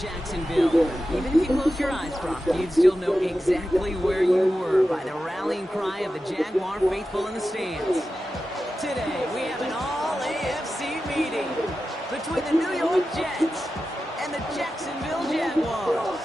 Jacksonville. Even if you close your eyes, Brock, you'd still know exactly where you were by the rallying cry of the Jaguar faithful in the stands. Today, we have an all-AFC meeting between the New York Jets and the Jacksonville Jaguars.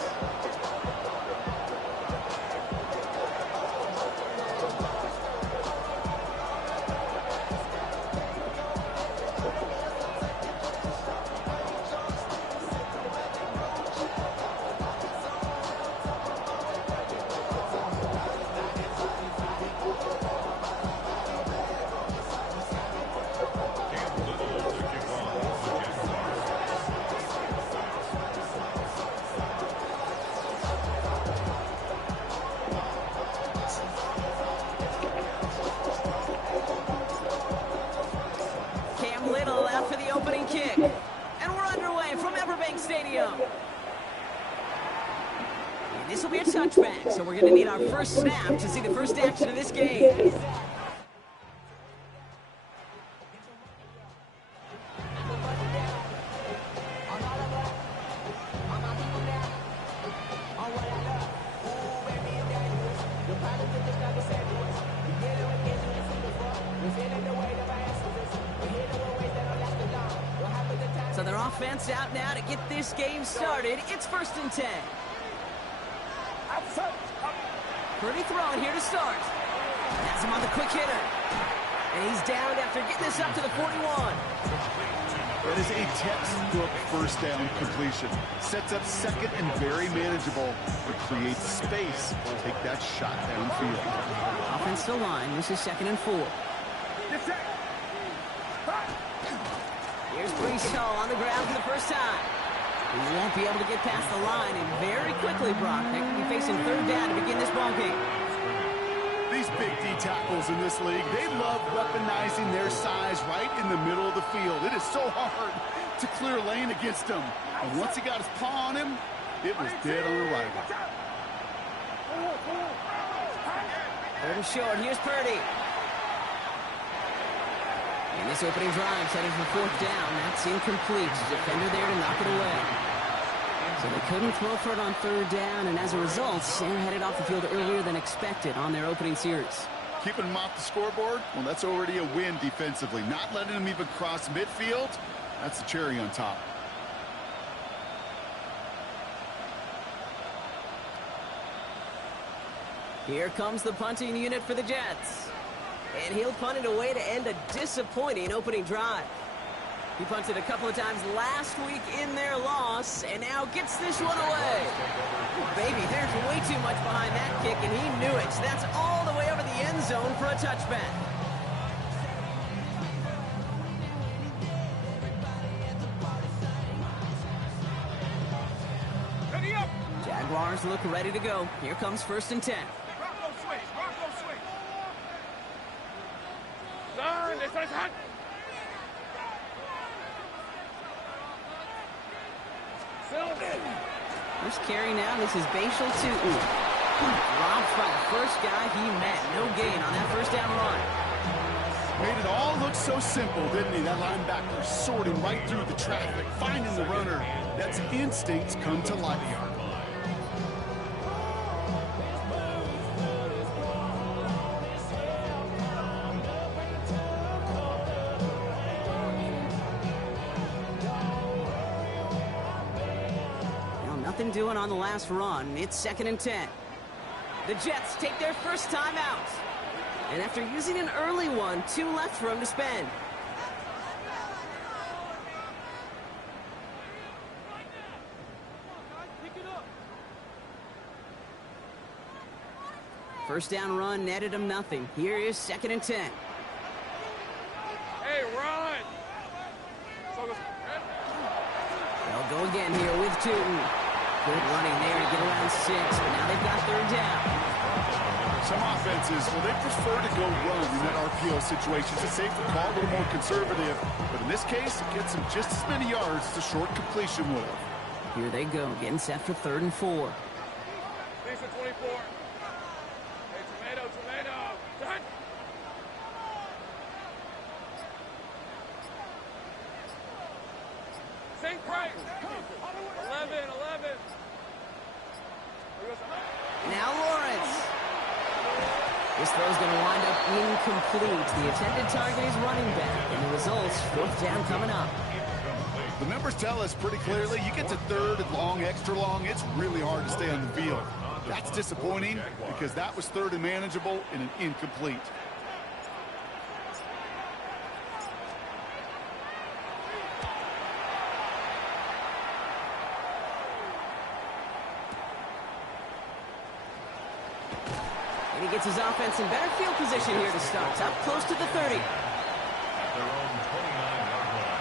This will be a touchback, so we're going to need our first snap to see the first action of this game. So their offense out now to get this game started. It's 1st and 10. Pretty throwing here to start. Has him on the quick hitter. And he's down after getting this up to the 41. That is a textbook first down completion. Sets up second and very manageable, but creates space to take that shot downfield. Offensive line, this is 2nd and 4. Here's Brees Hall on the ground for the first time. He won't be able to get past the line, and very quickly, Brock, they could be facing 3rd down to begin this ballgame. These big D tackles in this league, they love weaponizing their size right in the middle of the field. It is so hard to clear lane against them. And once he got his paw on him, it was dead on arrival. 3rd and short, here's Purdy. And this opening drive headed for 4th down. That's incomplete. Defender there to knock it away. So they couldn't throw for it on 3rd down, and as a result, they're headed off the field earlier than expected on their opening series. Keeping them off the scoreboard, well, that's already a win defensively. Not letting them even cross midfield, that's the cherry on top. Here comes the punting unit for the Jets. And he'll punt it away to end a disappointing opening drive. He punted a couple of times last week in their loss, and now gets this one away. Ooh, baby, there's way too much behind that kick, and he knew it. So that's all the way over the end zone for a touchback. Ready up. Jaguars look ready to go. Here comes 1st and 10. First carry now, this is Bashal Tootin. Dropped by the first guy he met. No gain on that 1st down run. Made it all look so simple, didn't he? That linebacker sorting right through the traffic, finding the runner. That's instincts come to life. Nothing doing on the last run. It's 2nd and 10. The Jets take their first time out. And after using an early one, 2 left for him to spend. First down run netted him nothing. Here is 2nd and 10. Hey, run! They'll go again here with Tootin. Good running there to get around 6, but now they've got 3rd down. Some offenses, well, they prefer to go run in that RPO situation. It's a safer call, a little more conservative. But in this case, it gets them just as many yards as a short completion would have. Here they go, getting set for 3rd and 4. Lisa 24. Hey, tomato. Done. break, break. 11. Now Lawrence. This throw's going to wind up incomplete. The intended target is running back, and the result's fourth down coming up. The numbers tell us pretty clearly, you get to third and long, extra long, it's really hard to stay on the field. That's disappointing because that was third and manageable and an incomplete. And he gets his offense in better field position here to start. Up close to the 30. Their own 29-yard line.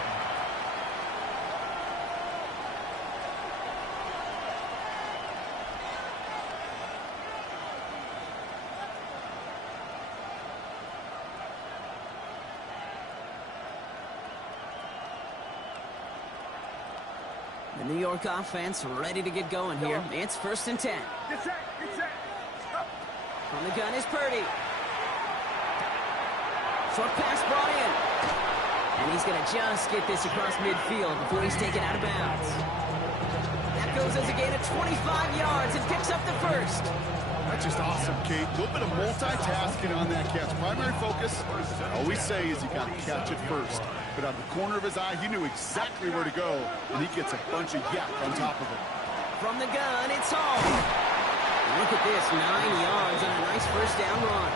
The New York offense ready to get going here. It's 1st and 10. Get set. From the gun is Purdy. Short pass brought in. And he's going to just get this across midfield before he's taken out of bounds. That goes as a gain of 25 yards and picks up the first. That's just awesome, Kate. A little bit of multitasking on that catch. Primary focus, all we say is you got to catch it first. But out of the corner of his eye, he knew exactly where to go, and he gets a bunch of yak on top of it. From the gun, it's home. Look at this, 9 yards on a nice first down run.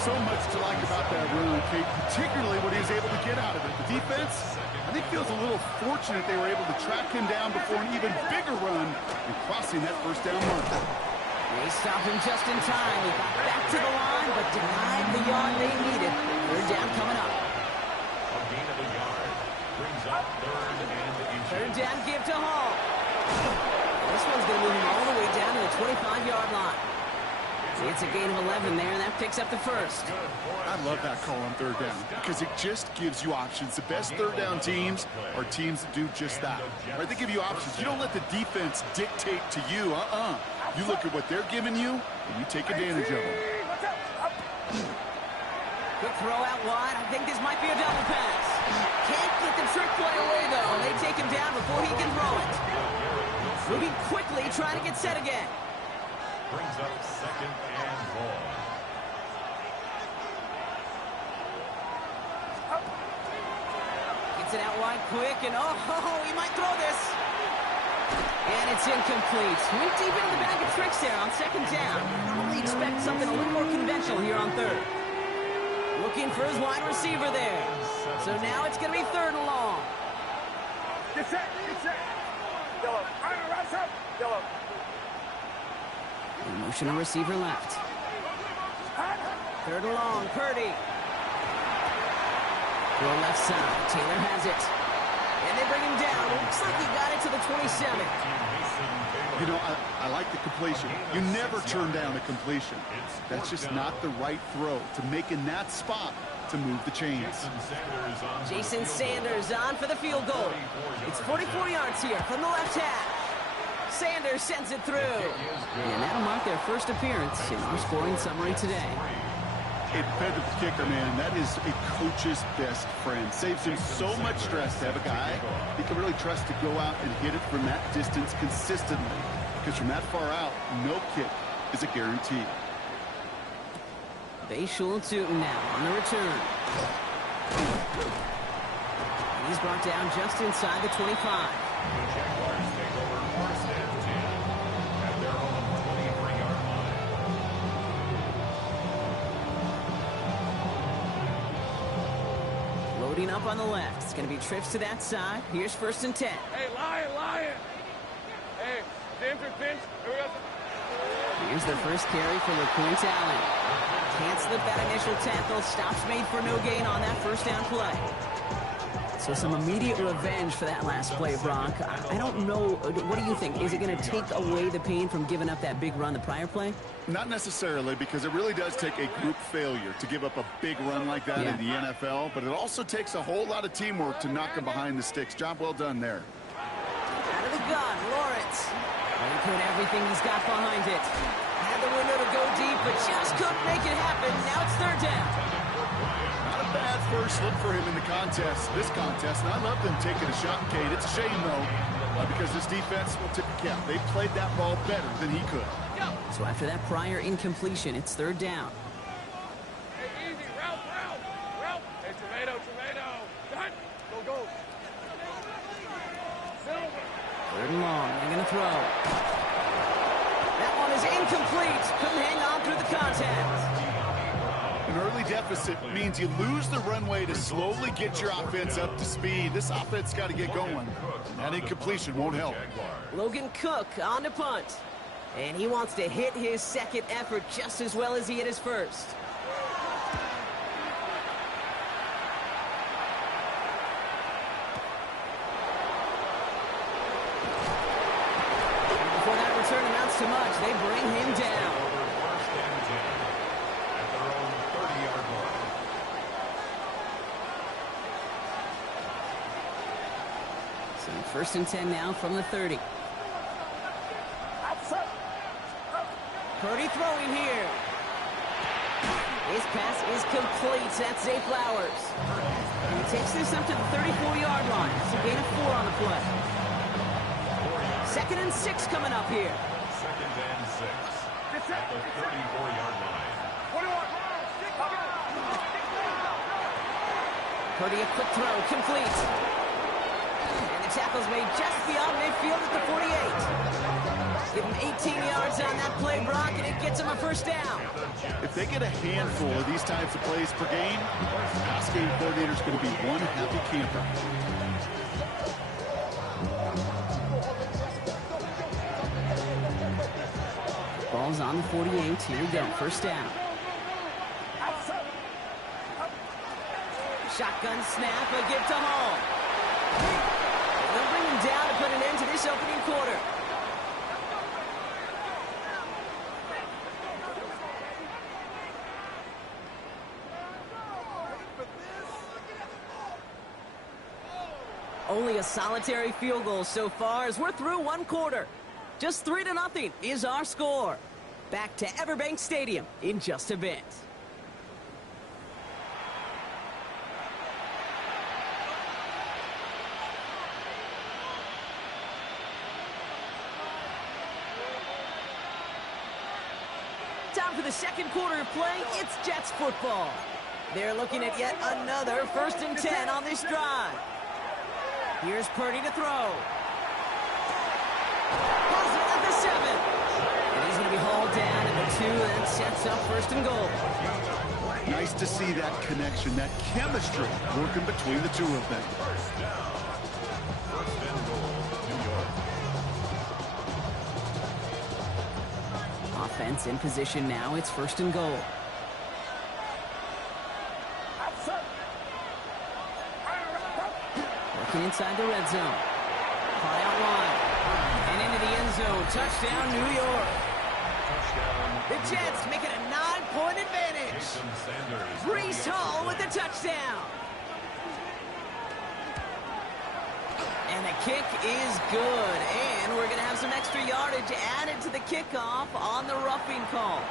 So much to like about that run, Kate, particularly what he was able to get out of it. The defense, I think, feels a little fortunate they were able to track him down before an even bigger run and crossing that first down marker. They stopped him just in time. He got back to the line, but denied the yard they needed. Third down coming up. A gain of a yard brings up 3rd and inches. Third down give to Hall. This one's going to move him all the way down to the 25-yard line. It's a gain of 11 there, and that picks up the first. I love that call on third down because it just gives you options. The best third down teams are teams that do just that. Right? They give you options. You don't let the defense dictate to you. You look at what they're giving you, and you take advantage of them. Quick throw out wide. I think this might be a double pass. Can't get the trick play away, though. They take him down before he can throw it. Moving quickly, trying to get set again. Brings up 2nd and long. Gets it out wide quick, and he might throw this. And it's incomplete. Went deep into the bag of tricks there on 2nd down. Probably expect something a little more conventional here on 3rd. Looking for his wide receiver there. So now it's going to be 3rd and long. Get set. Yellow. Yellow. Motion a receiver left. 3rd and long, Purdy. Throw left side. Taylor has it. And they bring him down. Looks like he got it to the 27. You know, I like the completion. You never turn down a completion. That's just not the right throw to make in that spot to move the chains. Jason Sanders on for the field goal. It's 44 yards here from the left half. Sanders sends it through. And that'll mark their first appearance in our scoring summary today. A dependable kicker, man. That is a coach's best friend. Saves him so much stress to have a guy he can really trust to go out and hit it from that distance consistently. Because from that far out, no kick is a guarantee. Bayshul Tootin now on the return. And he's brought down just inside the 25. The Jaguars take over 1st and 10 at their own 23-yard line. Loading up on the left. It's going to be trips to that side. Here's 1st and 10. Hey, Lion. Hey, James or pinch. Here we go. Here's the first carry for LaQuint Allen. Can't slip that initial tackle. Stops made for no gain on that first down play. So some immediate revenge for that last play, Brock. I don't know. What do you think? Is it going to take away the pain from giving up that big run the prior play? Not necessarily, because it really does take a group failure to give up a big run like that in the NFL. But it also takes a whole lot of teamwork to knock him behind the sticks. Job well done there. Out of the gun, Lawrence. He put everything he's got behind it. Had the window to go deep, but just couldn't make it happen. Now it's 3rd down. Not a bad first look for him in the contest, this contest, and I love them taking a shot, Kate. It's a shame, though, because this defense will tip the cap. They played that ball better than he could. So after that prior incompletion, it's third down. Hey, easy, route. Hey, tomato. Cut. Go. Silver. Third and long. They're going to throw. That one is incomplete. Couldn't hang on through the contact. An early deficit means you lose the runway to slowly get your offense up to speed. This offense got to get going, and that incompletion won't help. Logan Cook on to punt. And he wants to hit his second effort just as well as he hit his first. And before that return amounts to much, they bring him down. First and 10 at their own 30-yard line. So first and 10 now from the 30. Purdy throwing here. His pass is complete. That's Zay Flowers. And he takes this up to the 34-yard line. It's a gain of 4 on the play. 2nd and 6 coming up here. 2nd and 6 at the 34-yard line. Purdy a quick throw, complete. And the tackle's made just beyond midfield at the 48. Give him 18 yards on that play, Brock, and it gets him a first down. If they get a handful of these types of plays per game, the pass game coordinator is going to be one happy camper. Ball's on the 48. Here we go, first down. Shotgun snap, a give to Hall. And they'll bring him down to put an end to this opening quarter. Only a solitary field goal so far as we're through one quarter. Just 3-0 is our score. Back to Everbank Stadium in just a bit. Time for the second quarter of play. It's Jets football. They're looking at yet another 1st and 10 on this drive. Here's Purdy to throw. Puzzle at the 7. And he's going to be hauled down at the 2, and sets up 1st and goal. Nice to see that connection, that chemistry working between the two of them. First down. 1st and goal, New York. Offense in position now. It's 1st and goal. Inside the red zone. Caught out wide. And into the end zone. Touchdown, New York. The Jets make it a 9-point advantage. Breece Hall with the touchdown. And the kick is good. And we're going to have some extra yardage added to the kickoff on the roughing call.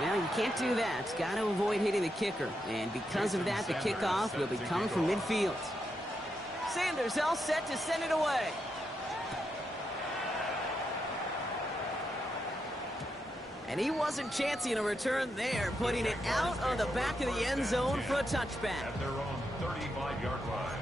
Well, you can't do that. Got to avoid hitting the kicker. And because of that, the kickoff will be coming from midfield. Sanders all set to send it away. And he wasn't chancing a return there, putting it out of the back of the end zone for a touchback. At their own 35-yard line.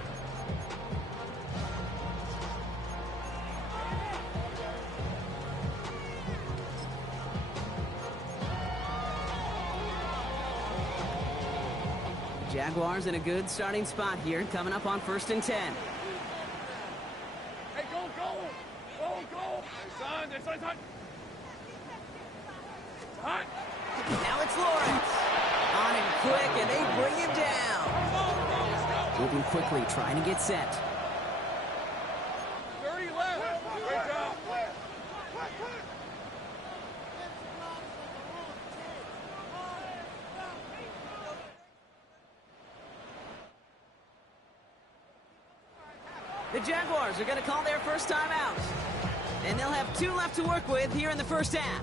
Jaguars in a good starting spot here, coming up on 1st and 10. Hey, go! It's on. Hot. Now it's Lawrence. On him quick, and they bring him down. Moving quickly, trying to get set. 30 left. Great job. The Jaguars are going to call their first time out. And they'll have 2 left to work with here in the first half.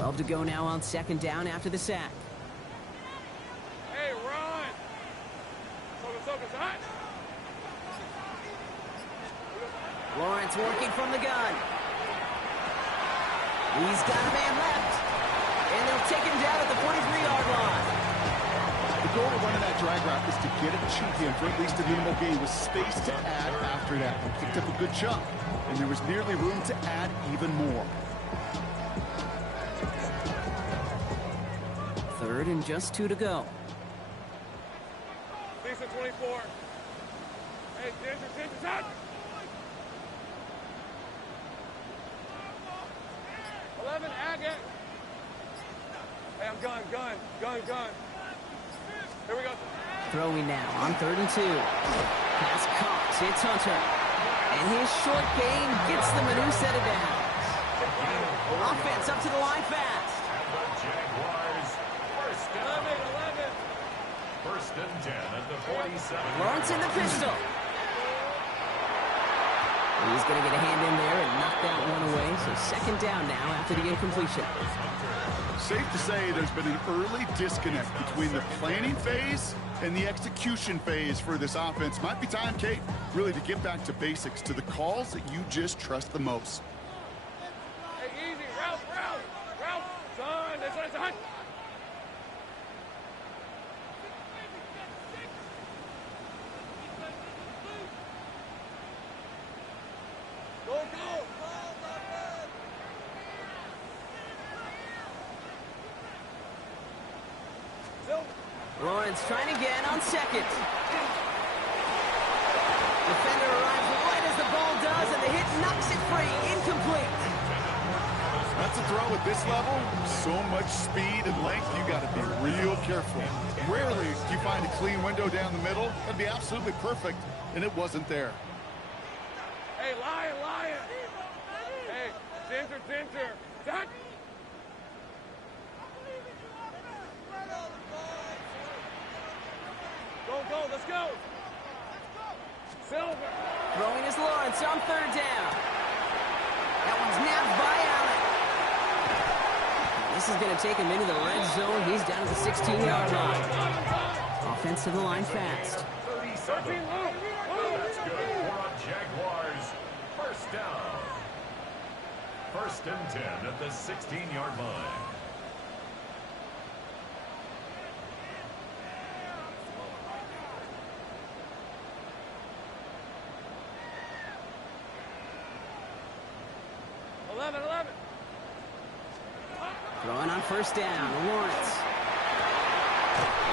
12 to go now on second down after the sack. Hey, run! Focus, hot! Lawrence working from the gun. He's got a man left. And they'll take him down at the 43-yard line. The goal of running that drag route is to get it to him for at least a minimal gain with space to add after that. He picked up a good chunk, and there was nearly room to add even more. Third and just 2 to go. Lisa 24. Hey, Ginger, hot! 11, Agate. Hey, I'm gun. Here we go. Throwing now on 3rd and 2. Pass caught. It's Hunter. And his short gain gets them a new set of downs. Offense up to the line fast. The Jaguars, first down. 11. First and 10 at the 47. Lawrence in the pistol. He's going to get a hand in there and knock that one away. So second down now after the incompletion. Safe to say there's been an early disconnect between the planning phase and the execution phase for this offense. Might be time, Kate, really to get back to basics, to the calls that you just trust the most. Hey, easy. Ralph. Son, that's hot. Go. Lawrence trying again on second. Defender arrives right as the ball does, and the hit knocks it free. Incomplete. That's a throw at this level. So much speed and length, you got to be real careful. Rarely do you find a clean window down the middle. That'd be absolutely perfect, and it wasn't there. Hey, lion. Hey, Ginger. Hot! Go, let's go! Silver! Throwing is Lawrence on 3rd down. That one's nabbed by Allen. This is going to take him into the red zone. He's down to the 16-yard line. Offense to the line fast. 37. That's good for a Jaguars. First down. First and 10 at the 16-yard line. Throwing on first down, Lawrence.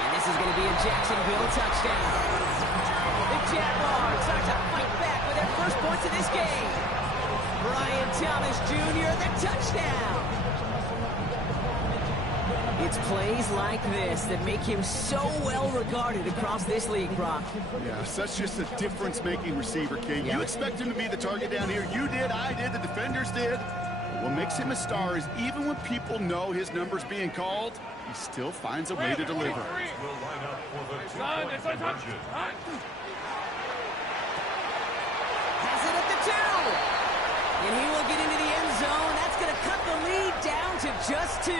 And this is going to be a Jacksonville touchdown. The Jaguars start to fight back with their first points of this game. Brian Thomas Jr., the touchdown. It's plays like this that make him so well regarded across this league, Brock. Yeah, such just a difference-making receiver, Kate. You expect him to be the target down here. You did, I did, the defenders did. What makes him a star is even when people know his number's being called, he still finds a way to deliver. Will line up for the two-point conversion. Has it at the 2. And he will get into the end zone. That's going to cut the lead down to just 2.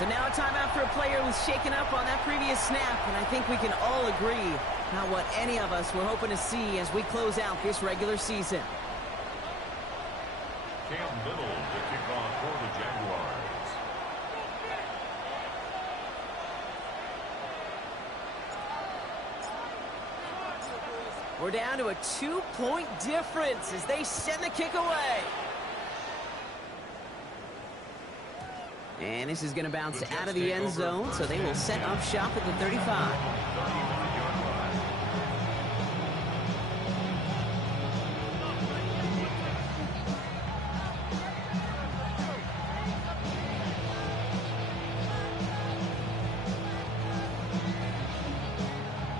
So now a timeout for a player who's shaken up on that previous snap, and I think we can all agree not what any of us were hoping to see as we close out this regular season. Cam Little to kick off for the Jaguars. We're down to a 2-point difference as they send the kick away. And this is going to bounce out of the end zone, so they will set up shop at the 35.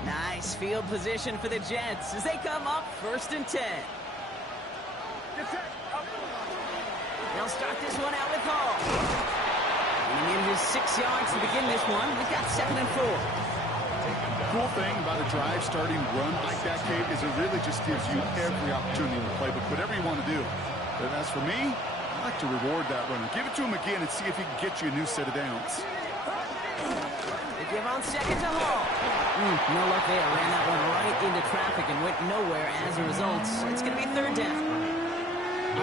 Nice field position for the Jets as they come up 1st and 10. They'll start this one out with Hall. And in his 6 yards to begin this one, we've got 2nd and 4. Cool thing about a drive starting run like that, Kate, is it really just gives you every opportunity in the playbook, whatever you want to do. But as for me, like to reward that runner. Give it to him again and see if he can get you a new set of downs. They give on second to Hall. No luck there. Ran that one right into traffic and went nowhere as a result. It's going to be third down.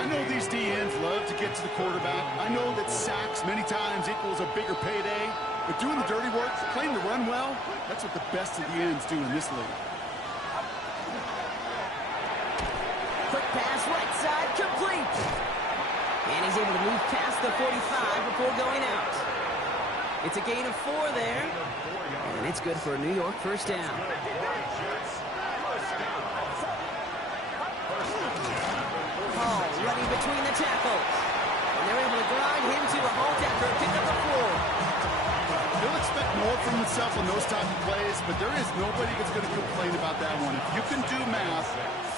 I know these DNs love to get to the quarterback. I know that sacks many times equals a bigger payday. But doing the dirty work, playing the run well, that's what the best of the ends do in this league. Quick pass, right side, complete. And he's able to move past the 45 before going out. It's a gain of 4 there. And it's good for a New York first down. Hall running between the tackles. And they're able to grind him to a halt after a pick up the 4. He'll expect more from himself on those type of plays, but there is nobody that's going to complain about that one. If you can do math,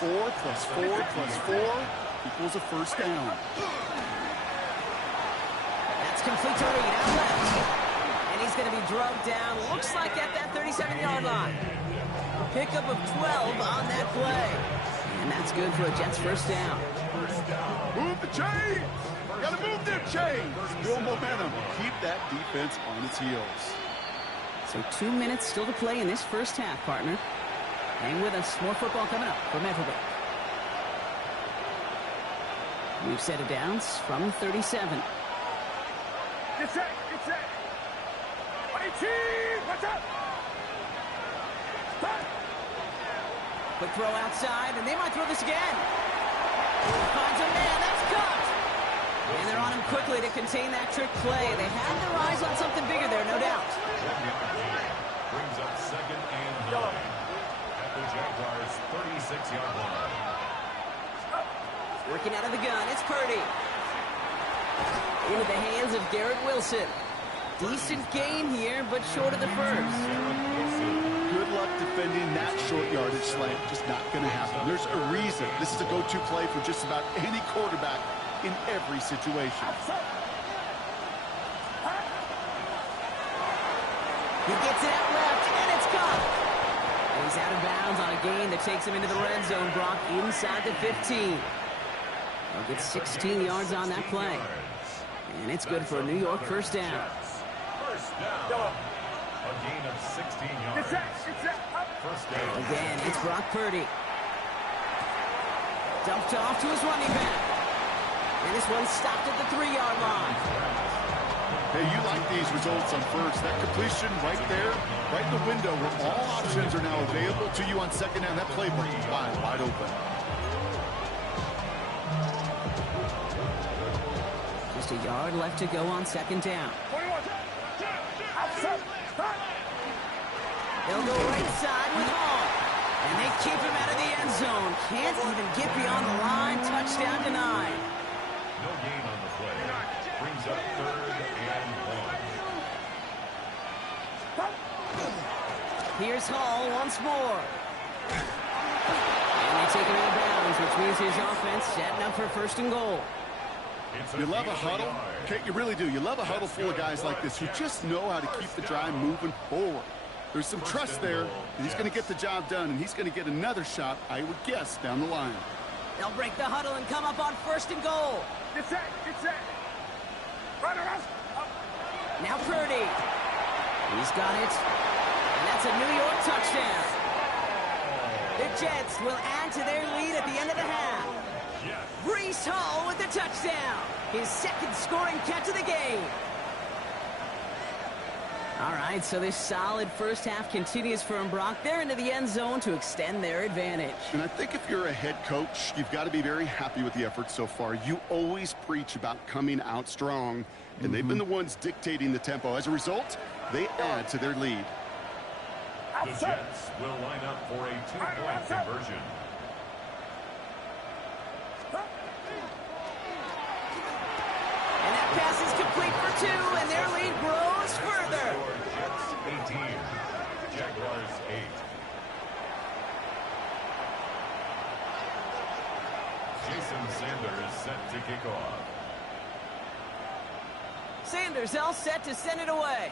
4 plus 4 plus 4 equals a first down. That's complete to Reed out left. And he's going to be drugged down, looks like at that 37-yard line. Pickup of 12 on that play. And that's good for a Jets first down. Move the chains! Gotta move their chains! Build momentum. Keep that defense on its heels. So 2 minutes still to play in this first half, partner. Hang with us. More football coming up from Everett. We've set it downs from 37. Get set, get set. 18, watch out. Quick throw outside, and they might throw this again. Finds a man, that's caught. And they're on him quickly to contain that trick play. They had their eyes on something bigger there, no doubt. Brings up second and 9 at the Jaguars' 36-yard line. Working out of the gun, it's Purdy. Into the hands of Garrett Wilson. Decent gain here, but short of the first. Good luck defending that short yardage slant. Just not going to happen. There's a reason this is a go-to play for just about any quarterback in every situation. He gets it out left, and it's caught. And he's out of bounds on a gain that takes him into the red zone, Brock, inside the 15. They'll get 16 yards on that play. And it's good for a New York first down. First down. A gain of 16 yards. First down. Again, it's Brock Purdy. Dumped off to his running back. And this one stopped at the 3-yard line. Hey, you like these results on first. That completion right there, right in the window where all options are now available to you on second down. That playbook is wide open. Just a yard left to go on second down. They'll go right side with Hall. And they keep him out of the end zone. Can't even get beyond the line. Touchdown denied. No gain on the play. Brings up third and 1. Here's Hall once more. And they take him out of bounds, which means his offense setting up for first and goal. You love a huddle? Okay, you really do. You love a huddle full of guys like this who just know how to keep the drive moving forward. There's some trust there that he's going to get the job done, and he's going to get another shot, I would guess, down the line. They'll break the huddle and come up on first and goal. Get set, get set. Run around. Now Purdy. He's got it. And that's a New York touchdown. The Jets will add to their lead at the end of the half. Breece Hall with the touchdown. His second scoring catch of the game. All right, so this solid first half continues for Brock. They're into the end zone to extend their advantage. And I think if you're a head coach, you've got to be very happy with the effort so far. You always preach about coming out strong, and they've been the ones dictating the tempo. As a result, they add to their lead. The Jets will line up for a 2-point conversion. And that pass is complete for 2, and their lead grows further. Jets 18, Jaguars 8. Jason Sanders set to kick off. Sanders all set to send it away.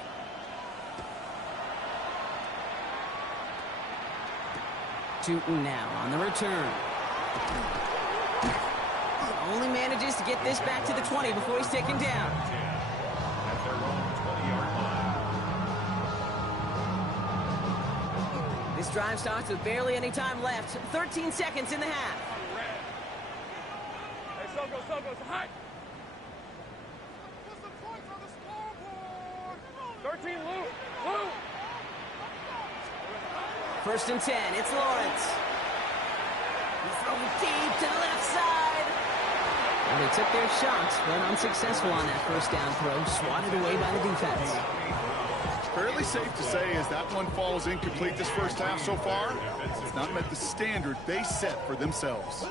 Tootin now on the return. Only manages to get this back to the 20 before he's taken down. At their own 20-yard line. This drive starts with barely any time left. 13 seconds in the half. Hey, Soko, it's hot. 13, Lou. First and 10, it's Lawrence. He's throwing deep to the left side. And they took their shots, but unsuccessful on that first down throw, swatted away by the defense. Fairly safe to say as that one falls incomplete this first half so far, it's not met the standard they set for themselves.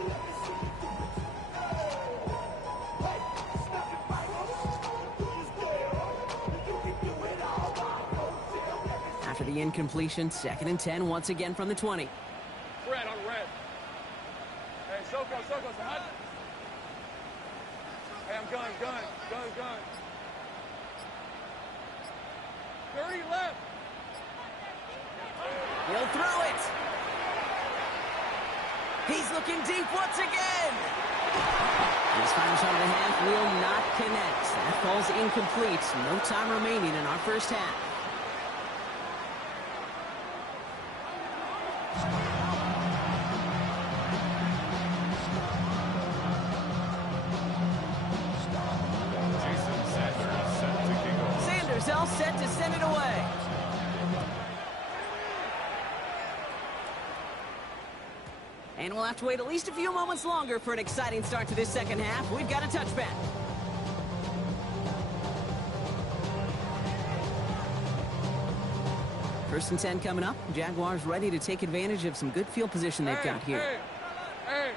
After the incompletion, second and 10 once again from the 20. Red on red. Hey, Soko, it's hot. Hey, I'm gun. 30 left. He'll throw it. He's looking deep once again. His final shot of the half will not connect. That falls incomplete. No time remaining in our first half. Sanders all set to send it away. And we'll have to wait at least a few moments longer for an exciting start to this second half. We've got a touchback. First and 10 coming up. Jaguars ready to take advantage of some good field position they've got here. Hey.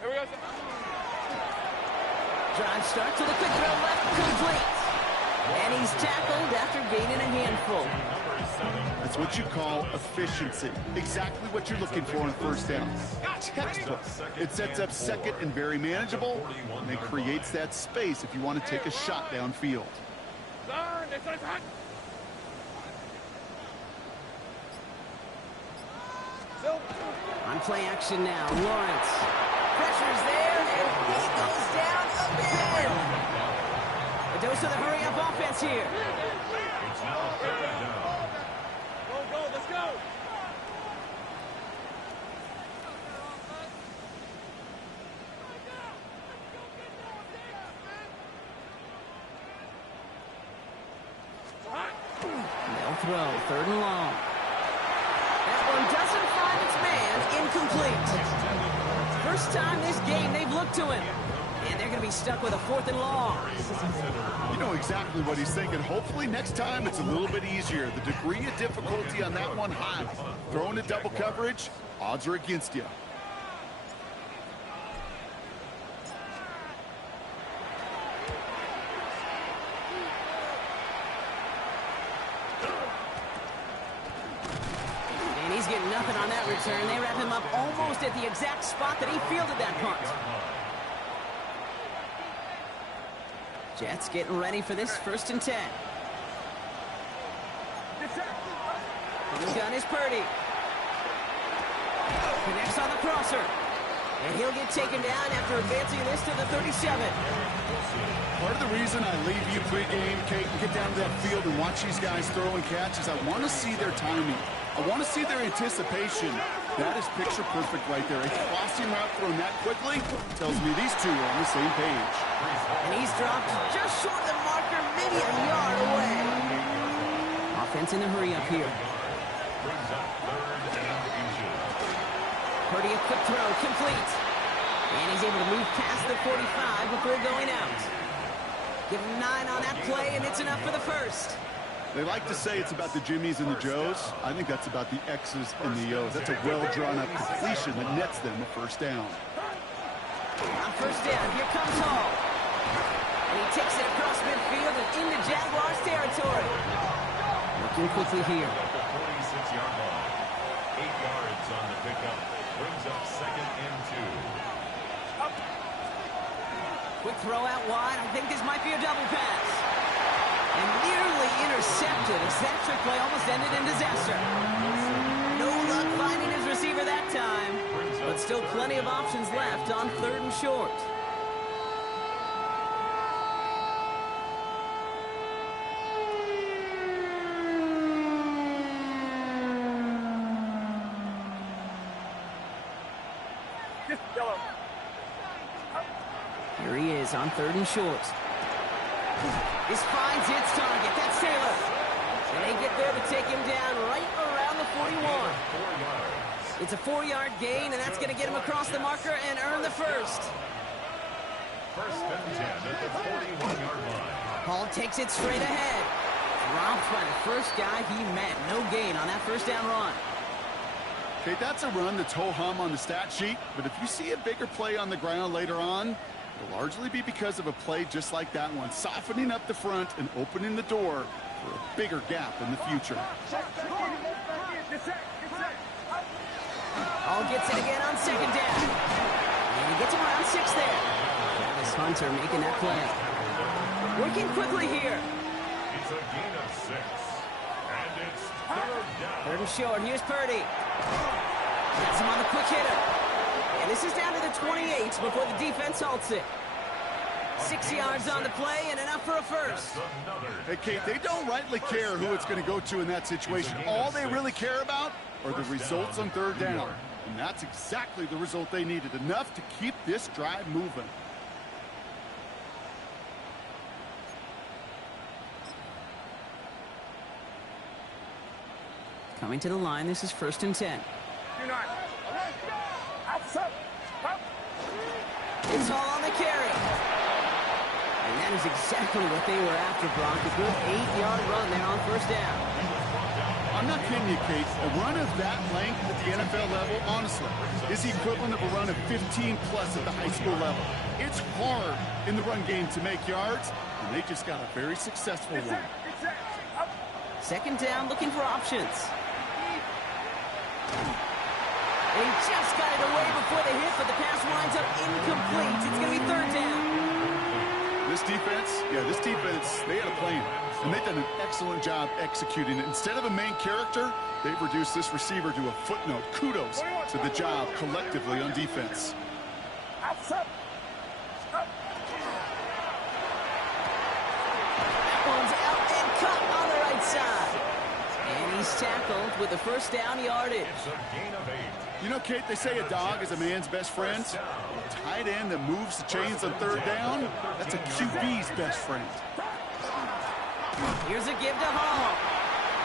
Here we go. Drive start to the quick throw left, complete. And he's tackled after gaining a handful. That's what you call efficiency. Exactly what you're looking for on first down. Textbook. It sets up second and very manageable, and it creates that space if you want to take a shot downfield. On play action now, Lawrence. Pressure's there, and he goes down again. A dose of the hurry-up offense here. It's now third down. Go, let's go. They'll throw, third and long. That one doesn't find its man, incomplete. First time this game they've looked to him. And they're going to be stuck with a fourth and long. You know exactly what he's thinking. Hopefully next time it's a little bit easier. The degree of difficulty on that one high. Throwing a double coverage, odds are against you. And he's getting nothing on that return. They wrap him up almost at the exact spot that he fielded that punt. Jets getting ready for this first and 10. The gun is Purdy. Connects on the crosser. And he'll get taken down after advancing this to the 37. Part of the reason I leave you pregame, Kate, and get down to that field and watch these guys throw and catch is I want to see their timing. I want to see their anticipation. That is picture perfect right there. A crossing route thrown that quickly tells me these two are on the same page. And he's dropped just short of the marker, maybe a yard away. Offense in a hurry up here. Purdy a quick throw, complete. And he's able to move past the 45 before going out. Give him 9 on that play, and it's enough for the first. They like to say it's about the Jimmies and the Joes. I think that's about the X's and the O's. That's a well-drawn-up completion that nets them a first down. On first down, here comes Hall. And he takes it across midfield and into Jaguars territory. Looking quickly here. 46-yard line. 8 yards on the pickup. Brings up second and 2. Quick throw out wide. I think this might be a double pass. And nearly intercepted as that trick play almost ended in disaster. No luck finding his receiver that time, but still plenty of options left on 3rd and short. Here he is on 3rd and short. This finds its target. That's Taylor. And they get there to take him down right around the 41. It's a 4-yard gain, and that's going to get him across the marker and earn the first. 1st and 10 at the 41-yard line. Hall takes it straight ahead. Dropped by the first guy he met. No gain on that first down run. Okay, that's a run that's ho-hum on the stat sheet, but if you see a bigger play on the ground later on, it'll largely be because of a play just like that one, softening up the front and opening the door for a bigger gap in the future. Hall gets it again on 2nd down. And he gets him around 6 there. Travis Hunter making that play. Working quickly here. It's a gain of 6. And it's 3rd down. 3rd and short. Here's Purdy. Gets him on the quick hitter. And this is down to the 28 before the defense halts it. 6 yards on the play and enough for a first. Hey, Kate, they don't rightly care who it's going to go to in that situation. All they really care about are the results on 3rd down. And that's exactly the result they needed. Enough to keep this drive moving. Coming to the line, this is 1st and 10. It's Hall on the carry. And that is exactly what they were after, Brock. A good 8-yard run there on 1st down. I'm not kidding you, Kate. A run of that length at the NFL level, honestly, is the equivalent of a run of 15-plus at the high school level. It's hard in the run game to make yards, and they just got a very successful one. 2nd down, looking for options. And he just got it away before the hit, but the pass winds up incomplete. It's going to be 3rd down. This defense, they had a plan, and they've done an excellent job executing it. Instead of a main character, they've reduced this receiver to a footnote. Kudos to the job collectively on defense. That one's out and cut on the right side. And he's tackled with the 1st down yardage. It's a gain of 8. You know, Kate, they say a dog is a man's best friend. A tight end that moves the chains on 3rd down, that's a QB's best friend. Here's a give to Hall.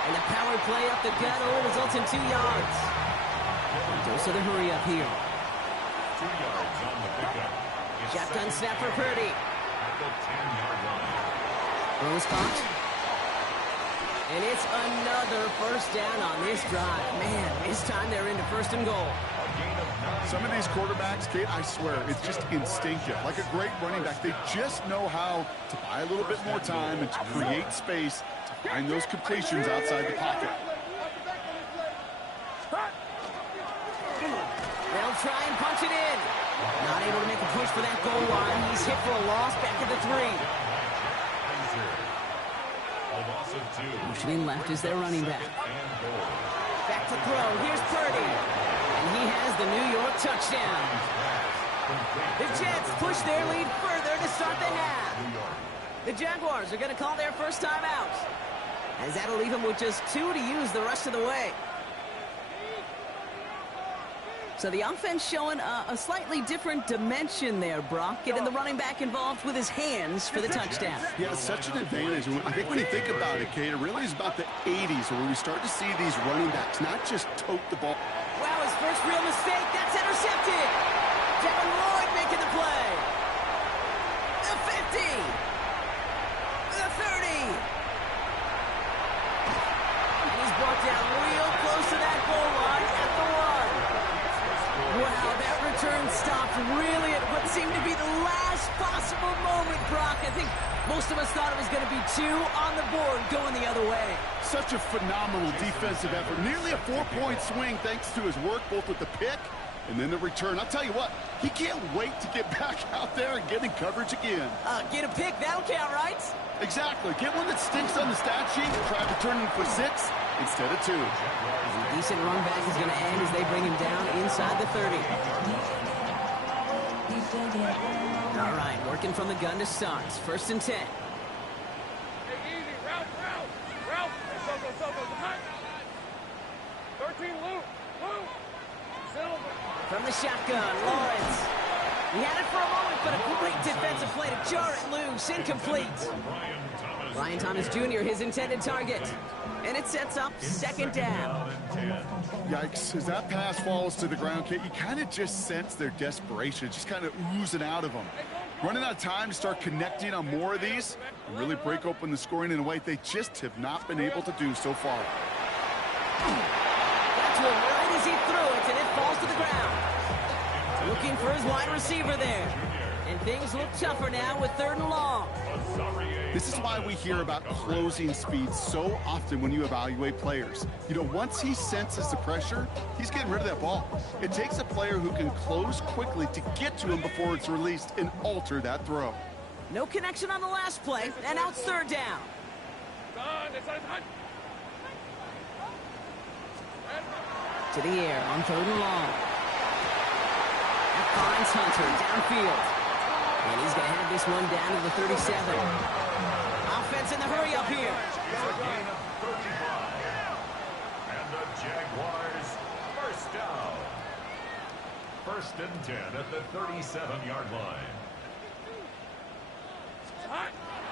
And the power play up the gut only results in 2 yards. Dose of the hurry up here. 2 yards on the pickup. Shotgun snap for Purdy. At the 10-yard line. Throw is caught. And it's another 1st down on this drive. Man, this time they're into 1st and goal. Some of these quarterbacks, Kate, I swear, it's just instinctive. Like a great running back, they just know how to buy a little bit more time and to create space to find those completions outside the pocket. They'll try and punch it in. Not able to make a push for that goal line. He's hit for a loss back at the 3. Motioning left is their running back. Back to throw. Here's Purdy. And he has the New York touchdown. The Jets push their lead further to start the half. The Jaguars are going to call their first time out, as that'll leave them with just 2 to use the rest of the way. So the offense showing a slightly different dimension there, Brock, getting the running back involved with his hands for the touchdown. Yeah, it's such an advantage. I think when you think about it, Kate, it really is about the 80s where we start to see these running backs not just tote the ball. Wow, his first real mistake. That's intercepted. Devin Lloyd making the play. The 50. The 30. And he's brought down real close to that goal line at the 1. Wow, that return stopped really at what seemed to be the last possible moment, Brock. I think most of us thought it was going to be 2 on the board going the other way. Such a phenomenal defensive effort. Nearly a 4-point swing thanks to his work both with the pick And then the return. I'll tell you what, he can't wait to get back out there and get in coverage again. Get a pick, that'll count, right? Exactly. Get one that stinks on the stat sheet and try returning for 6 instead of 2. A decent run back is going to end as they bring him down inside the 30. All right, working from the gun to start. 1st and 10. Hey, easy. Ralph. Hey, go. 13, Luke. Silver. From the shotgun, Lawrence. He had it for a moment, but a great defensive play to jar it loose. Incomplete. Ryan Thomas Jr., his intended target. And it sets up 2nd down. Yikes. As that pass falls to the ground, Kate, you kind of just sense their desperation. Just kind of oozing out of them. Running out of time to start connecting on more of these and really break open the scoring in a way they just have not been able to do so far. Got to him right as he threw it, and it falls to the ground. Looking for his wide receiver there. And things look tougher now with 3rd and long. This is why we hear about closing speed so often when you evaluate players. You know, once he senses the pressure, he's getting rid of that ball. It takes a player who can close quickly to get to him before it's released and alter that throw. No connection on the last play, and now it's 3rd down. To the air on 3rd and long. That finds Hunter downfield. And he's going to have this one down to the 37. Offense in the hurry up here. It's a gain of 35. And the Jaguars, 1st down. 1st and 10 at the 37-yard line.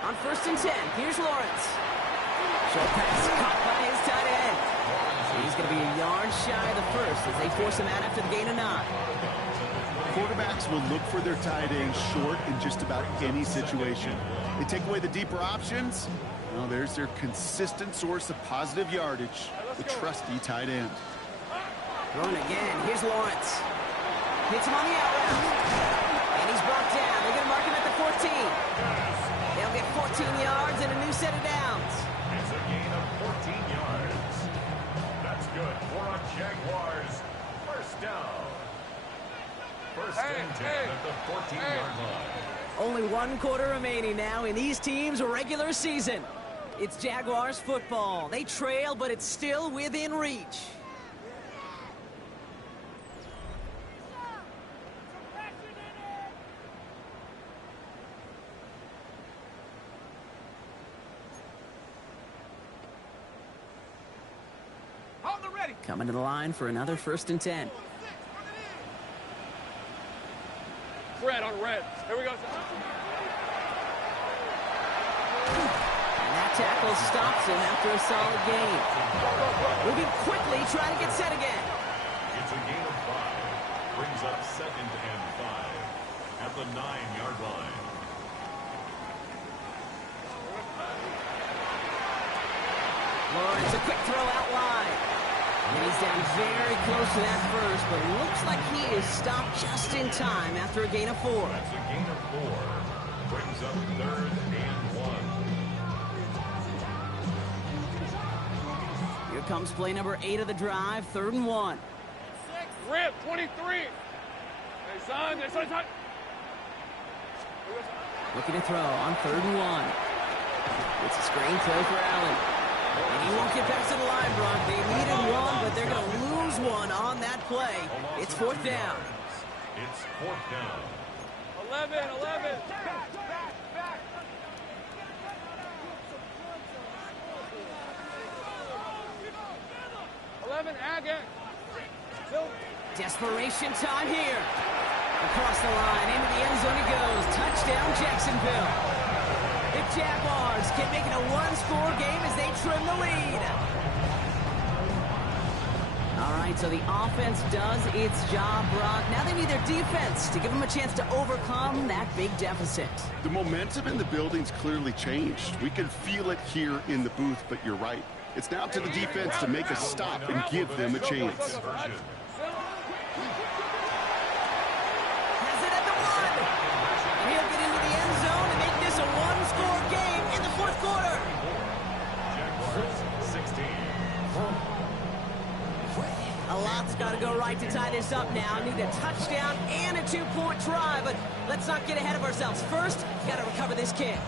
On 1st and 10, here's Lawrence. Short pass caught by his tight end. He's going to be a yard shy of the 1st as they force him out after the gain of 9. Quarterbacks will look for their tight end short in just about any situation. They take away the deeper options. Well, there's their consistent source of positive yardage, the trusty tight end. Throwing again. Here's Lawrence. Hits him on the out route. And he's brought down. They're going to mark him at the 14. They'll get 14 yards and a new set of downs. It's a gain of 14 yards. That's good for a Jaguars 1st down. 1st and 10 at the 14-yard line. Only 1 quarter remaining now in these teams' regular season. It's Jaguars football. They trail, but it's still within reach. Coming to the line for another 1st and 10. Red on red. Here we go. And that tackle stops him after a solid gain. Moving quickly, trying to get set again. It's a gain of 5. Brings up 2nd and 5 at the 9-yard line. Lawrence, a quick throw out wide. And he's down very close to that 1st, but looks like he is stopped just in time after a gain of 4. That's a gain of 4. Brings up 3rd and 1. Here comes play number 8 of the drive, 3rd and 1. Rip, 23. Hey, son. Looking to throw on 3rd and 1. It's a screen throw for Allen. And he won't get back to the line, Brock. They needed 1, but they're going to lose 1 on that play. It's 4th down. It's 4th down. 11. 11, Agate. Desperation time here. Across the line, into the end zone he goes. Touchdown, Jacksonville. The Jaguars can make it a 1-score game as they trim the lead. All right, so the offense does its job, Brock. Now they need their defense to give them a chance to overcome that big deficit. The momentum in the building's clearly changed. We can feel it here in the booth, but you're right. It's now to the defense to make a stop and give them a chance. Has it at the 1. And he'll get into the end zone to make this a 1-score game in the 4th quarter. Jaguars 16. A lot's got to go right right to tie this up now. Need a touchdown and a 2-point try, but let's not get ahead of ourselves. First, got to recover this kick.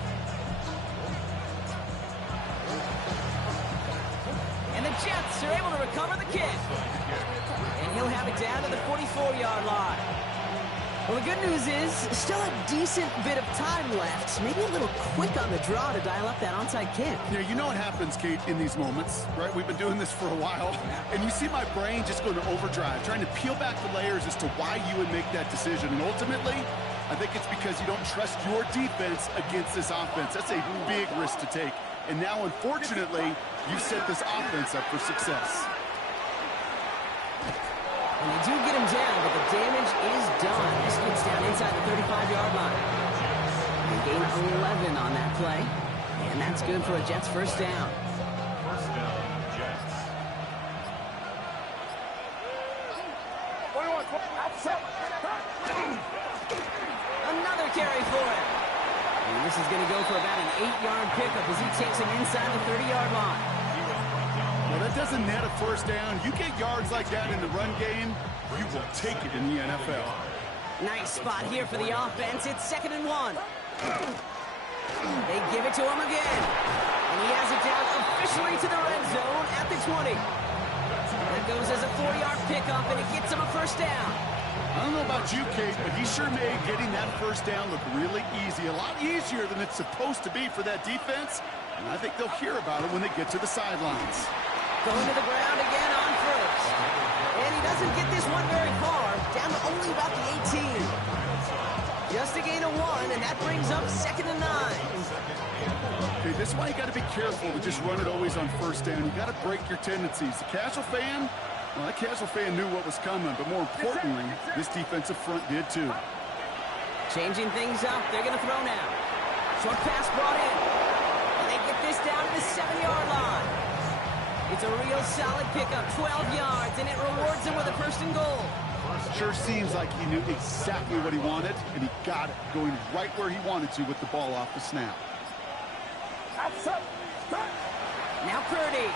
And the Jets are able to recover the kick. And he'll have it down to the 44-yard line. Well, the good news is, still a decent bit of time left. Maybe a little quick on the draw to dial up that onside kick. Yeah, you know what happens, Kate, in these moments, right? We've been doing this for a while. And you see my brain just going to overdrive, trying to peel back the layers as to why you would make that decision. And ultimately, I think it's because you don't trust your defense against this offense. That's a big risk to take. And now, unfortunately, you've set this offense up for success. And they do get him down, but the damage is done. This gets down inside the 35-yard line. They gain 11 on that play. And that's good for a Jets first down. First down, Jets. Another carry for him. And this is going to go for about an 8-yard pickup as he takes him inside the 30-yard line. Well, that doesn't net a first down. You get yards like that in the run game, you will take it in the NFL. Nice spot here for the offense. It's 2nd and 1. They give it to him again. And he has it down officially to the red zone at the 20. That goes as a 4-yard pickup, and it gets him a first down. I don't know about you, Kate, but he sure made getting that first down look really easy. A lot easier than it's supposed to be for that defense. And I think they'll hear about it when they get to the sidelines. Going to the ground again on first. And he doesn't get this one very far, down to only about the 18. Just a gain of 1, and that brings up 2nd and 9. Okay, this is why you got to be careful to just run it always on first down. You got to break your tendencies. The casual fan, well, that casual fan knew what was coming, but more importantly, this defensive front did too. Changing things up, they're going to throw now. Short pass brought in. And they get this down to the 7-yard line. It's a real solid pickup, 12 yards, and it rewards him with a first and goal. Sure seems like he knew exactly what he wanted, and he got it, going right where he wanted to with the ball off the snap. Now Purdy.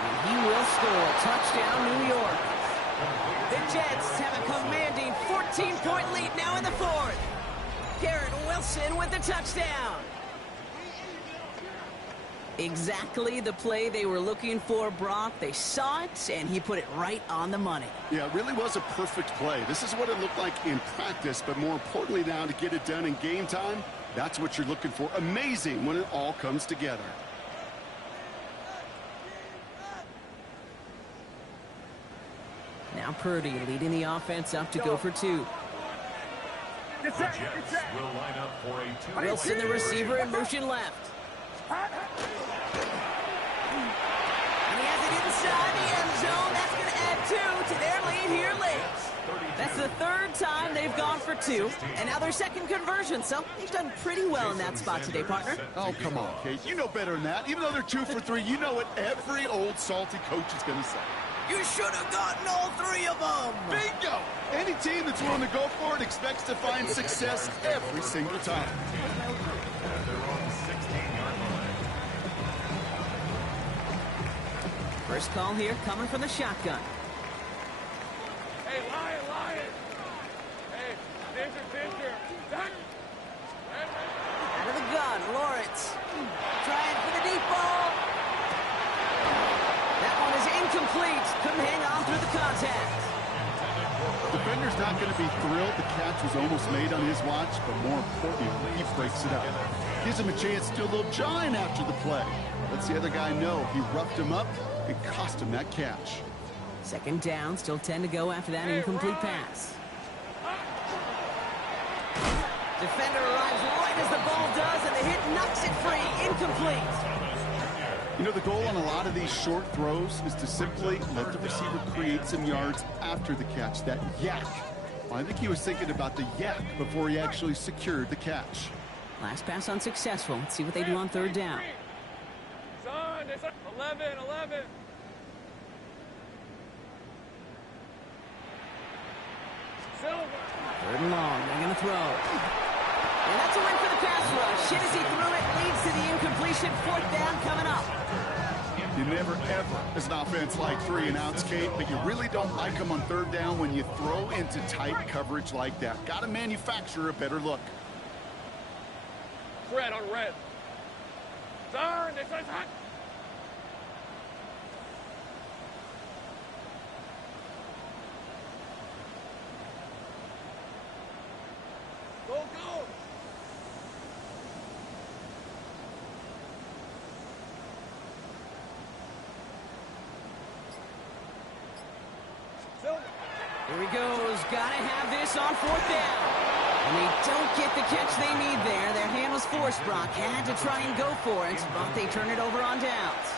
And he will score. Touchdown, New York. The Jets have a commanding 14-point lead now in the 4th. Garrett Wilson with the touchdown. Exactly the play they were looking for, Brock. They saw it, and he put it right on the money. Yeah, it really was a perfect play. This is what it looked like in practice, but more importantly now to get it done in game time, that's what you're looking for. Amazing when it all comes together. Now Purdy leading the offense up to go for 2. The Jets will line up for a 2. Wilson, the receiver, in motion left. And he has it inside the end zone. That's going to add 2 to their lead here late. That's the 3rd time they've gone for 2, and now their 2nd conversion. So they've done pretty well in that spot today, partner. Oh, come on, Kate. You know better than that. Even though they're 2 for 3, you know what every old salty coach is going to say. You should have gotten all 3 of them. Bingo! Any team that's willing to go for it expects to find success every single time. First call here coming from the shotgun. Hey, Lion! Hey, Ginger! Out of the gun, Lawrence. Trying for the deep ball. That one is incomplete. Couldn't hang on through the contact. Defender's not going to be thrilled. The catch was almost made on his watch, but more importantly, he breaks it up. Gives him a chance to do a little jawing after the play. Lets the other guy know he roughed him up and cost him that catch. 2nd down, still 10 to go after that incomplete pass. Defender arrives right as the ball does, and the hit knocks it free. Incomplete. You know, the goal on a lot of these short throws is to simply let the receiver create some yards after the catch, that yak. Well, I think he was thinking about the yak before he actually secured the catch. Last pass unsuccessful. Let's see what they do on 3rd down. Son, it's 11. Silver. 3rd and long. They're going to throw. And that's a win for the pass rush. Shit as he threw it leads to the incompletion. 4th down coming up. You never, ever, as an offense, like 3-and-outs, Kate, but you really don't like them on third down when you throw into tight coverage like that. Got to manufacture a better look. Red on red. Turn, this is hot. Go, go. Here he goes. Gotta have this on fourth down. And they don't get the catch they need there. Their hand was forced, Brock. Had to try and go for it, but they turn it over on downs.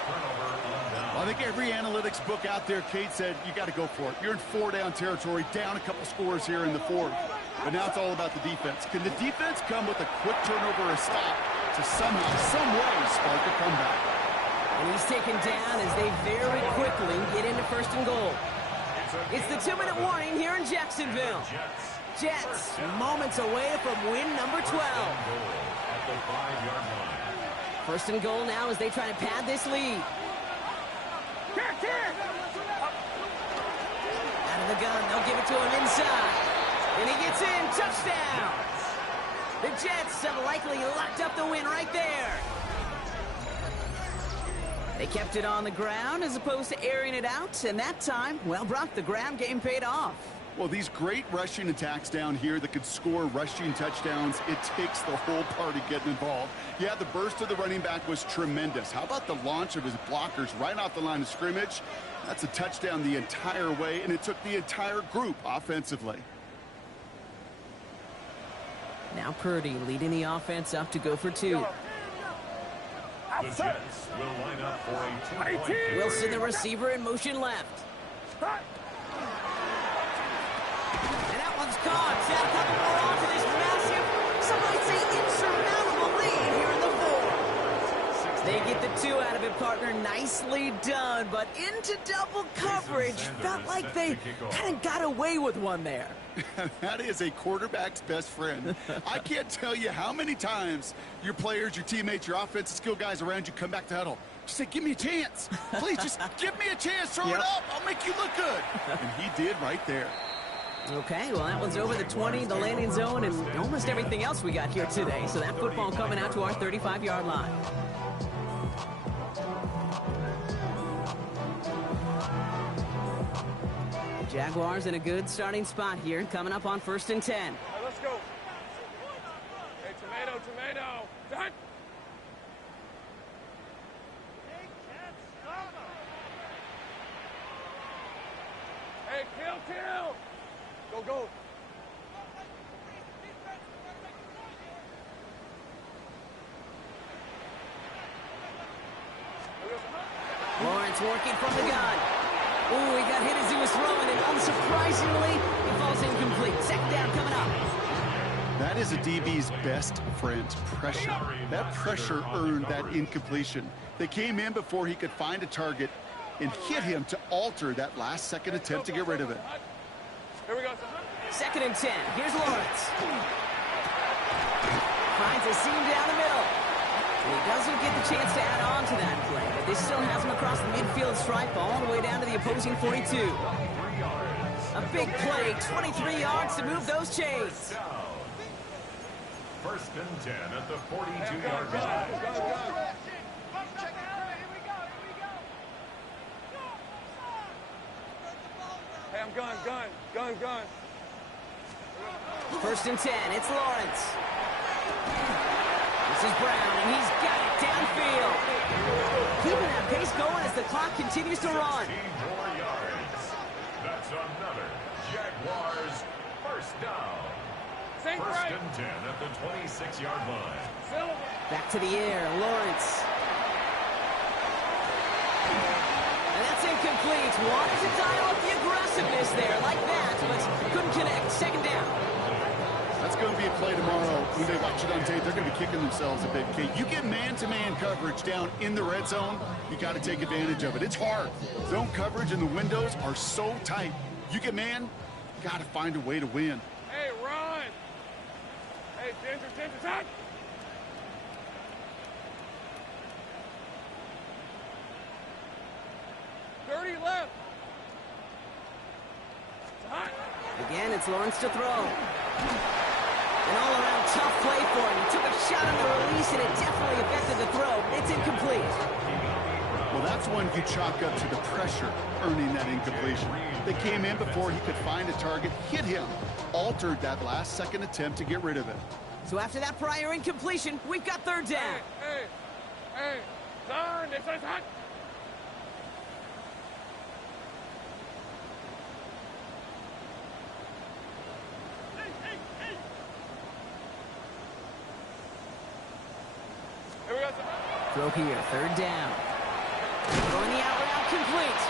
Well, I think every analytics book out there, Kate, said you got to go for it. You're in 4-down territory, down a couple scores here in the fourth. But now it's all about the defense. Can the defense come with a quick turnover or a stop to somehow, some way, spark a comeback? And he's taken down as they very quickly get into first and goal. It's the 2-minute warning here in Jacksonville. Jets moments away from win number 12. First and goal now as they try to pad this lead. Out of the gun, they'll give it to him inside. And he gets in, touchdown. The Jets have likely locked up the win right there. They kept it on the ground as opposed to airing it out, and that time, well, Brock, the ground game paid off. Well, these great rushing attacks down here that could score rushing touchdowns, it takes the whole party getting involved. Yeah, the burst of the running back was tremendous. How about the launch of his blockers right off the line of scrimmage? That's a touchdown the entire way, and it took the entire group offensively. Now Purdy leading the offense up to go for two. The Jets will line up for a 2-point. Wilson, the receiver, in motion left. And that one's caught. Set a couple more on to this massive, some might say insurmountable lead here in the fourth. They get the two out of it, partner. Nicely done, but into double coverage. Felt like they kind of got away with one there. That is a quarterback's best friend. I can't tell you how many times your players, your teammates, your offensive skill guys around you come back to huddle. Just say, give me a chance. Please, just give me a chance. Throw it up. I'll make you look good. And he did right there. Okay, well, that one's over the 20, the landing zone, and almost everything else we got here today. So that football coming out to our 35-yard line. Jaguars in a good starting spot here, coming up on 1st and 10. All right, let's go. Hey, tomato, tomato. Done. Hey, kill, kill. Go, go. Lawrence working from the gun. Ooh, he got hit as he was throwing, and unsurprisingly, he falls incomplete. Second down coming up. That is a DB's best friend, pressure. That pressure earned that incompletion. They came in before he could find a target and hit him to alter that last-second attempt to get rid of it. Here we go. 2nd and 10. Here's Lawrence. Finds a seam down the middle. He doesn't get the chance to add on to that play, but this still has him across the midfield stripe all the way down to the opposing 42. A big play, 23 yards to move those chains. 1st and 10 at the 42-yard line. Hey, I'm gun. 1st and 10, it's Lawrence. This is Brown, and he's got it downfield. Keeping that pace going as the clock continues to run. 15 more yards. That's another Jaguars 1st down. 1st and 10 at the 26-yard line. Back to the air, Lawrence. And that's incomplete. Wanted to dial up the aggressiveness there like that, but couldn't connect. 2nd down. That's going to be a play tomorrow. When they watch it on tape, they're going to be kicking themselves a bit, Kate. You get man-to-man coverage down in the red zone, you got to take advantage of it. It's hard. Zone coverage and the windows are so tight. You get man, you got to find a way to win. Hey, run. Hey, Ginger, time. 30 left. Again, it's Lawrence to throw. An all-around tough play for him. He took a shot on the release, and it definitely affected the throw. It's incomplete. Well, that's one you chalk up to the pressure earning that incompletion. They came in before he could find a target, hit him, altered that last-second attempt to get rid of it. So after that prior incompletion, we've got third down. Hey, turn, this is hot. Here we go. Throw here, third down. Throwing the out route complete.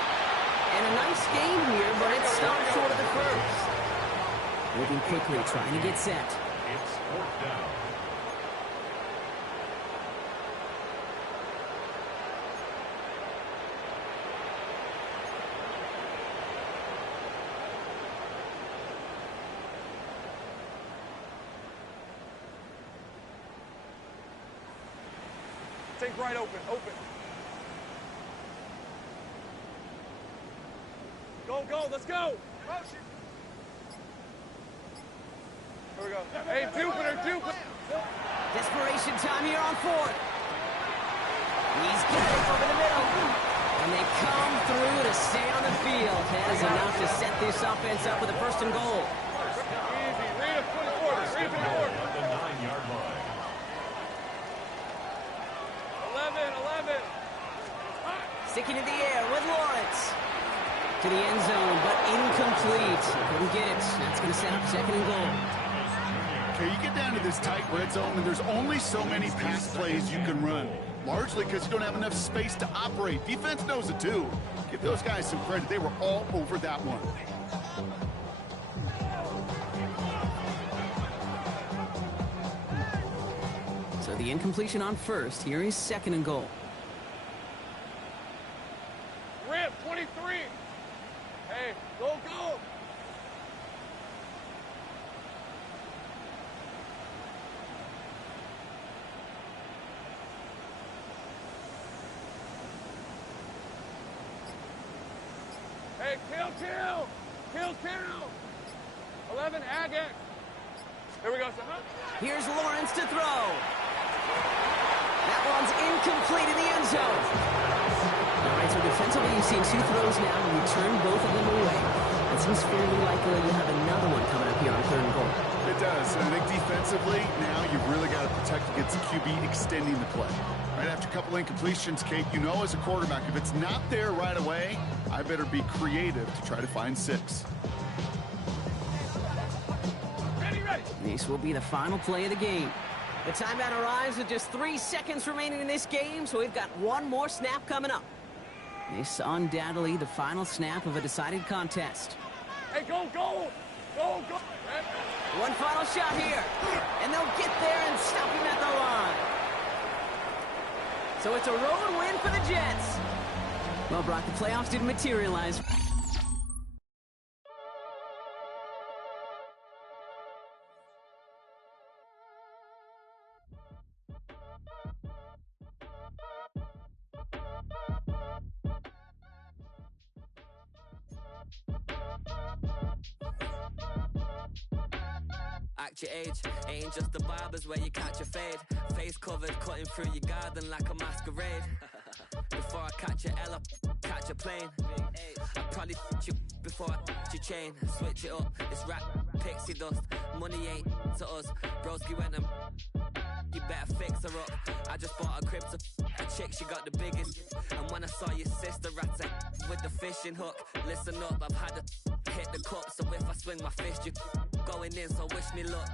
And a nice game here, but it stopped short of the first. Moving quickly, trying to get set. It's fourth down. Take right open. Go, let's go. Here we go. Hey, Jupiter. Desperation time here on fourth. He's got it over the middle. And they come through to stay on the field. That is enough to set this offense up with a first and goal. Easy. Read it 24. At the 9-yard line. 11. Sticking in the air with Lawrence. To the end zone, but incomplete. Couldn't get it. That's going to set up second and goal. Okay, you get down to this tight red zone, and there's only so many pass plays you can run. Largely because you don't have enough space to operate. Defense knows it too. Give those guys some credit. They were all over that one. So the incompletion on first. Here is second and goal. Rip 23. Hey, go. Hey, kill. 11, Agate. Here we go, son. Here's Lawrence to throw. That one's incomplete in the end zone. All right, so defensively, you've seen two throws now, and you turn both of them away. It seems fairly likely you'll have another one coming up here on third and goal. It does. And I think defensively, now you've really got to protect against the QB extending the play. Right after a couple incompletions, Kate, you know as a quarterback, if it's not there right away, I better be creative to try to find 6. Ready. This will be the final play of the game. The timeout arrives with just 3 seconds remaining in this game, so we've got one more snap coming up. This undoubtedly the final snap of a decided contest. Hey, go. One final shot here, and they'll get there and stop him at the line. So it's a road win for the Jets. Well, Brock, the playoffs didn't materialize. Act your age, ain't just the barbers where you catch a fade. Face covered, cutting through your garden like a masquerade. Before I catch a L up, catch a plane. I probably you before I your chain. Switch it up, it's rap, pixie dust. Money ain't to us. Broski went and you better fix her up. I just bought a crib to a chick, she got the biggest. And when I saw your sister rat with the fishing hook, listen up, I've had to hit the cup. So if I swing my fist, you going in, so wish me luck.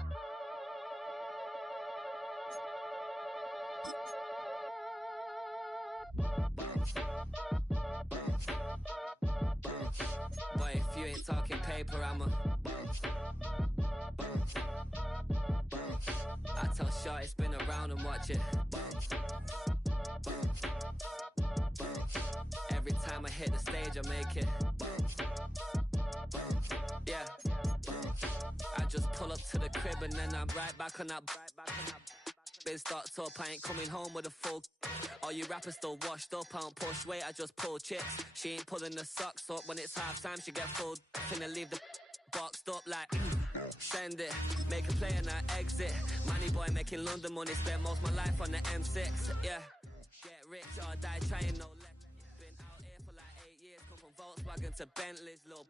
Boy, if you ain't talking paper, I'm a I tell Shaw spin around and watch it. Every time I hit the stage, I make it. Yeah. I just pull up to the crib and then I'm right back on that. Been stocked up, I ain't coming home with a full. All you rappers still washed up, I don't push weight, I just pull chips. She ain't pulling the socks up, when it's half time she get full. Finna leave the boxed up like send it, make a play and I exit. Money boy making London money, spent most of my life on the M6. Yeah, get rich or die trying, no less. Been out here for like 8 years, come from Volkswagen to Bentleys, little